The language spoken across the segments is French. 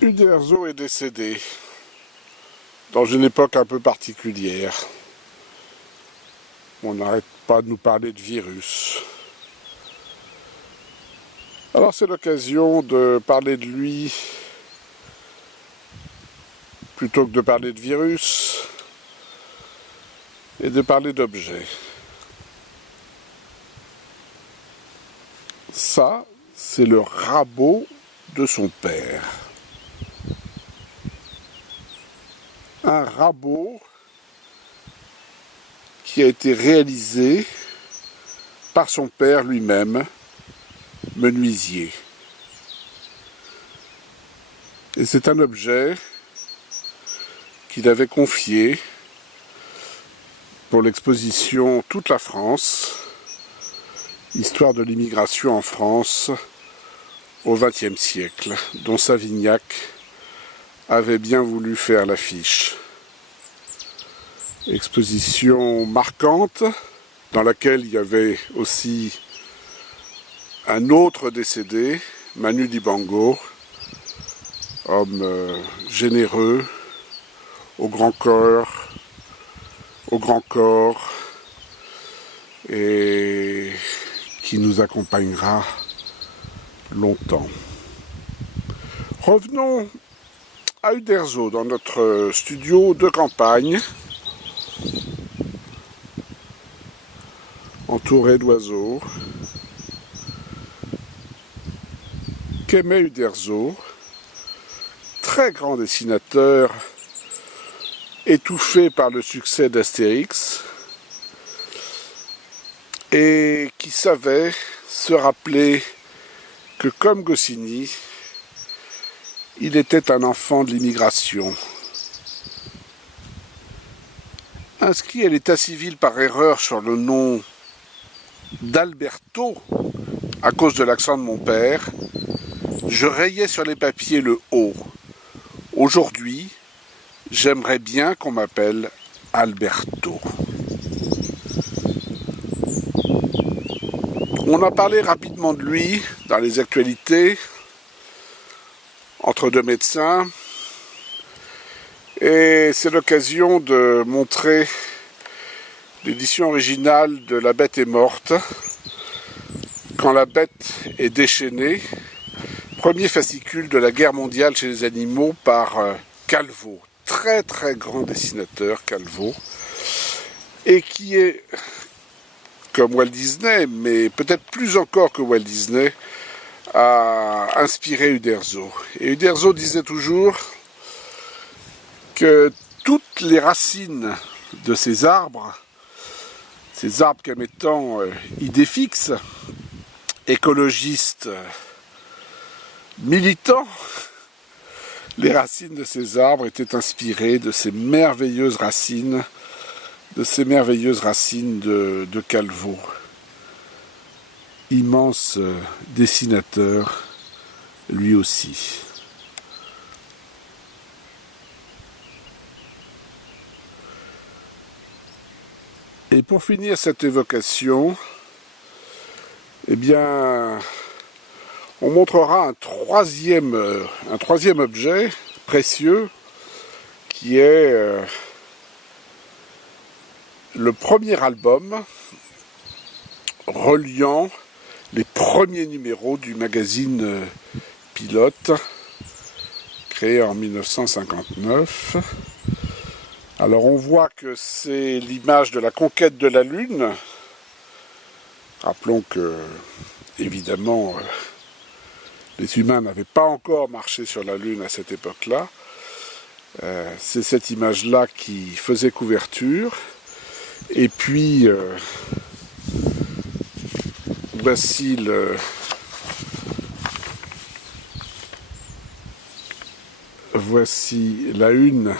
Uderzo est décédé dans une époque un peu particulière. On n'arrête pas de nous parler de virus. Alors c'est l'occasion de parler de lui plutôt que de parler de virus et de parler d'objets. Ça, c'est le rabot de son père. Un rabot qui a été réalisé par son père lui-même, menuisier. Et c'est un objet qu'il avait confié pour l'exposition Toute la France, histoire de l'immigration en France au XXe siècle, dont Savignac avait bien voulu faire l'affiche. Exposition marquante, dans laquelle il y avait aussi un autre décédé, Manu Dibango, homme généreux, au grand corps, et qui nous accompagnera longtemps. Revenons à Uderzo, dans notre studio de campagne, entouré d'oiseaux. Qu'aimait Uderzo, très grand dessinateur, étouffé par le succès d'Astérix, et qui savait se rappeler que, comme Goscinny, il était un enfant de l'immigration. Inscrit à l'état civil par erreur sur le nom d'Alberto, à cause de l'accent de mon père, je rayais sur les papiers le O. Aujourd'hui, j'aimerais bien qu'on m'appelle Alberto. On a parlé rapidement de lui dans les actualités, entre deux médecins, et c'est l'occasion de montrer l'édition originale de La Bête est morte, quand la bête est déchaînée, premier fascicule de la guerre mondiale chez les animaux par Calvo, très très grand dessinateur Calvo, et qui est, comme Walt Disney, mais peut-être plus encore que Walt Disney, a inspiré Uderzo. Et Uderzo disait toujours que toutes les racines de ces arbres comme étant idées fixes, écologistes, militants, les racines de ces arbres étaient inspirées de ces merveilleuses racines, de Calvo. Immense dessinateur, lui aussi. Et pour finir cette évocation, eh bien, on montrera un troisième objet précieux qui est le premier album reliant les premiers numéros du magazine Pilote, créé en 1959. Alors on voit que c'est l'image de la conquête de la Lune. Rappelons que, évidemment, les humains n'avaient pas encore marché sur la Lune à cette époque-là. C'est cette image-là qui faisait couverture. Et puis, voici la une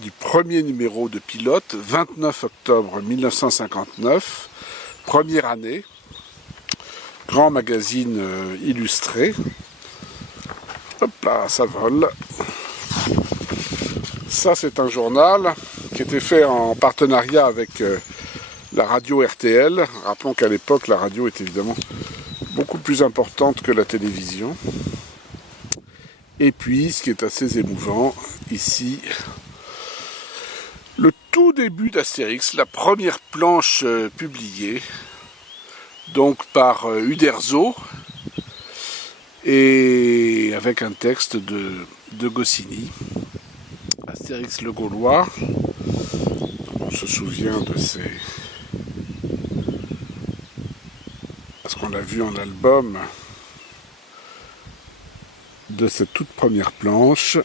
du premier numéro de Pilote, 29 octobre 1959, première année, grand magazine illustré. Hop là, ça vole. Ça, c'est un journal qui était fait en partenariat avec la radio RTL. Rappelons qu'à l'époque, la radio est évidemment beaucoup plus importante que la télévision. Et puis, ce qui est assez émouvant, ici, le tout début d'Astérix, la première planche publiée, donc par Uderzo, et avec un texte de Goscinny, Astérix le Gaulois. On se souvient de ces... parce qu'on l'a vu en album, de cette toute première planche,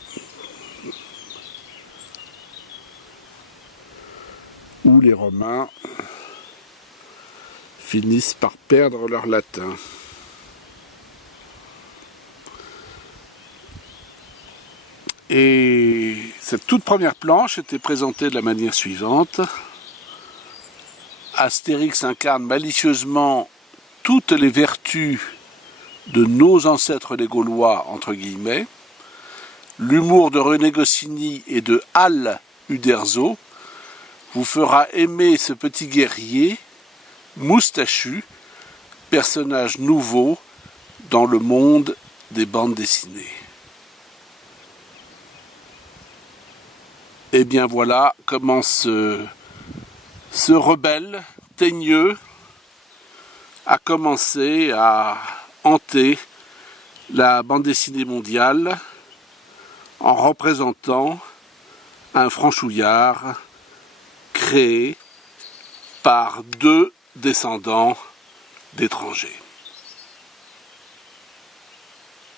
où les Romains finissent par perdre leur latin. Et cette toute première planche était présentée de la manière suivante. Astérix incarne malicieusement toutes les vertus de nos ancêtres les Gaulois, entre guillemets. L'humour de René Goscinny et de Hal Uderzo vous fera aimer ce petit guerrier moustachu, personnage nouveau dans le monde des bandes dessinées. Et bien voilà comment ce rebelle teigneux a commencé à hanter la bande dessinée mondiale en représentant un franchouillard créé par deux descendants d'étrangers.